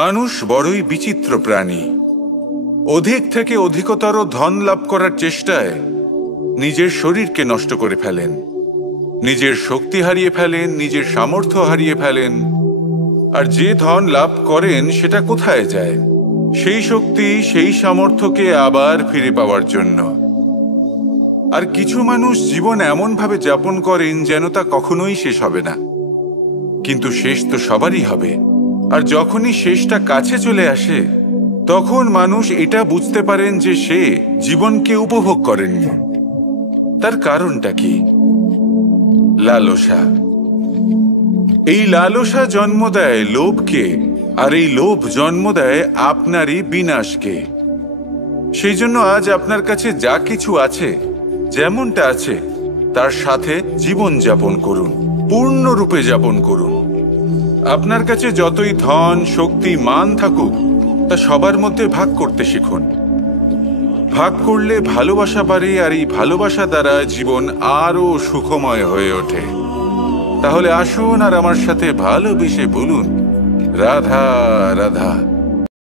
মানুষ বড়ই বিচিত্র প্রাণী। অধিক থেকে অধিকতর ধন লাভ করার চেষ্টায় নিজের শরীরকে নষ্ট করে ফেলেন, নিজের শক্তি হারিয়ে ফেলেন, নিজের সামর্থ্য হারিয়ে ফেলেন। আর যে ধন লাভ করেন সেটা কোথায় যায়? সেই শক্তি, সেই সামর্থ্যকে আবার ফিরে পাওয়ার জন্য। আর কিছু মানুষ জীবন এমনভাবে যাপন করেন যেন তা কখনোই শেষ হবে না, কিন্তু শেষ তো সবারই হবে। আর যখনই শেষটা কাছে চলে আসে তখন মানুষ এটা বুঝতে পারেন যে সে জীবনকে উপভোগ করেননি। তার কারণটা কি? লালসা। এই লালসা জন্ম দেয় লোভকে, আর এই লোভ জন্ম দেয় আপনারই বিনাশকে। সেই জন্য আজ আপনার কাছে যা কিছু আছে, যেমনটা আছে তার সাথে জীবন যাপন করুন, পূর্ণরূপে যাপন করুন। আপনার কাছে যতই ধন, শক্তি, মান থাকুক, তা সবার মধ্যে ভাগ করতে শিখুন। ভাগ করলে ভালোবাসা বাড়ে, আর এই ভালোবাসা দ্বারা জীবন আরো সুখময় হয়ে ওঠে। তাহলে আসুন আর আমার সাথে ভালোবেসে বলুন, রাধা রাধা।